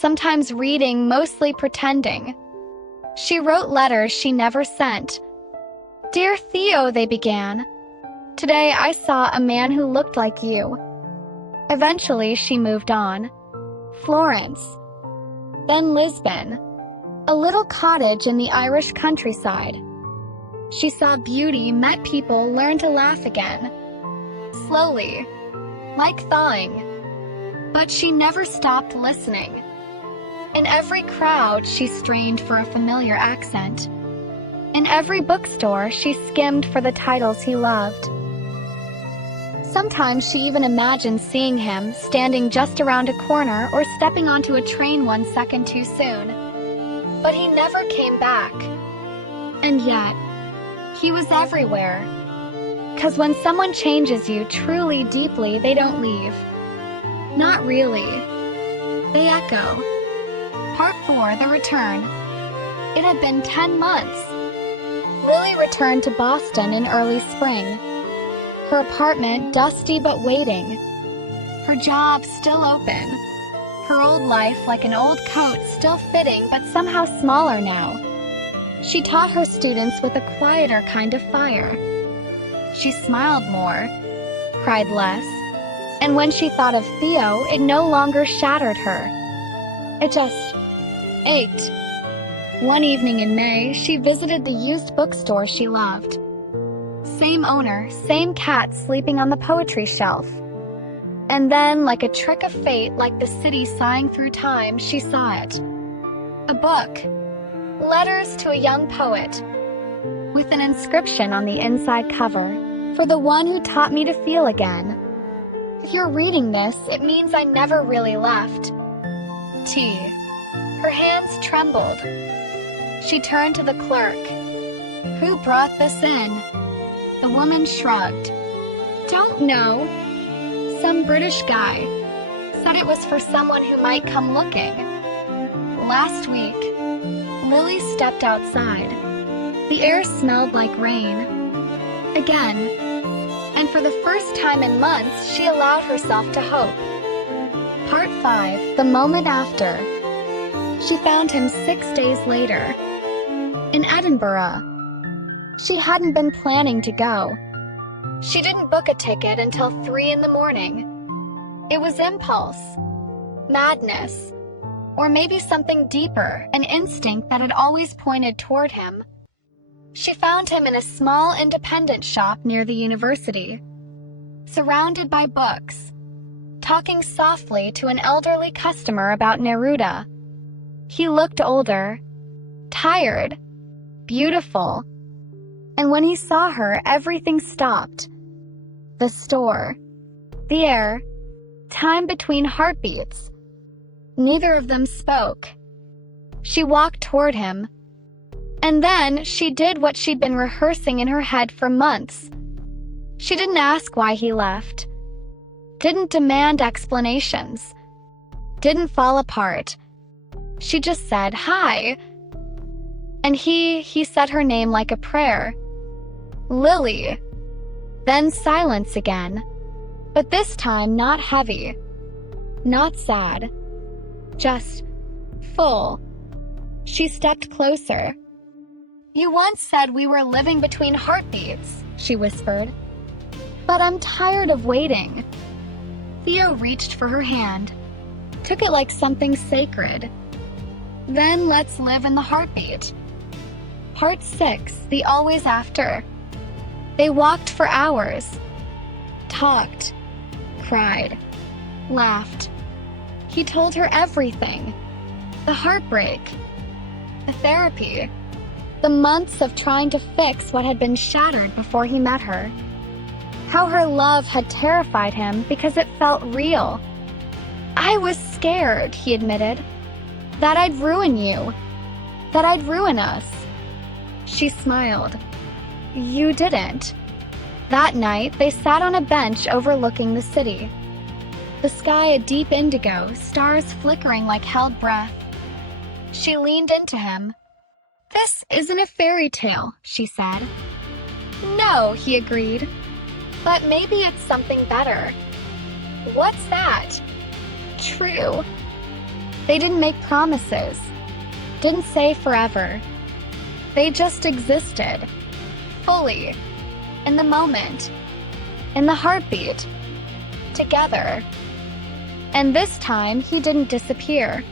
sometimes reading, mostly pretending. She wrote letters she never sent. "Dear Theo," they began. "Today I saw a man who looked like you." Eventually, she moved on. Florence. Then Lisbon. A little cottage in the Irish countryside. She saw beauty, met people, learned to laugh again. Slowly, like thawing. But she never stopped listening. In every crowd, she strained for a familiar accent. In every bookstore, she skimmed for the titles he loved. Sometimes she even imagined seeing him standing just around a corner or stepping onto a train 1 second too soon. But he never came back. And yet, he was everywhere. 'Cause when someone changes you truly deeply, they don't leave. Not really. They echo. Part 4, The Return. It had been 10 months. Lily returned to Boston in early spring. Her apartment dusty but waiting. Her job still open. Her old life like an old coat still fitting but somehow smaller now. She taught her students with a quieter kind of fire. She smiled more, cried less, and when she thought of Theo, it no longer shattered her. It just ached. One evening in May, she visited the used bookstore she loved. Same owner, same cat sleeping on the poetry shelf. And then, like a trick of fate, like the city sighing through time, she saw it. A book. Letters to a young poet. With an inscription on the inside cover, "For the one who taught me to feel again." If you're reading this, it means I never really left. Tea. Her hands trembled. She turned to the clerk. "Who brought this in?" The woman shrugged. "Don't know. Some British guy. Said it was for someone who might come looking." Last week, Lily stepped outside. The air smelled like rain. Again. And for the first time in months, she allowed herself to hope. Part 5, The Moment After. She found him 6 days later. In Edinburgh. She hadn't been planning to go. She didn't book a ticket until 3 in the morning. It was impulse. Madness. Or maybe something deeper, an instinct that had always pointed toward him. She found him in a small independent shop near the university, surrounded by books, talking softly to an elderly customer about Neruda. He looked older, tired, beautiful. And when he saw her, everything stopped. The store, the air, time between heartbeats. Neither of them spoke. She walked toward him. And then she did what she'd been rehearsing in her head for months. She didn't ask why he left. Didn't demand explanations. Didn't fall apart. She just said, "Hi." And he said her name like a prayer. "Lily." Then silence again. But this time not heavy. Not sad. Just full. She stepped closer. "You once said we were living between heartbeats," she whispered. "But I'm tired of waiting." Theo reached for her hand, took it like something sacred. Then let's live in the heartbeat. Part 6, The Always After. They walked for hours. Talked. Cried. Laughed. He told her everything. The heartbreak. The therapy. The months of trying to fix what had been shattered before he met her. How her love had terrified him because it felt real. "I was scared," he admitted. "That I'd ruin you. That I'd ruin us." She smiled. "You didn't." That night, they sat on a bench overlooking the city. The sky a deep indigo, stars flickering like held breath. She leaned into him. "This isn't a fairy tale," she said. "No," he agreed. "But maybe it's something better." "What's that?" "True." They didn't make promises, didn't say forever. They just existed, fully, in the moment, in the heartbeat, together. And this time, he didn't disappear.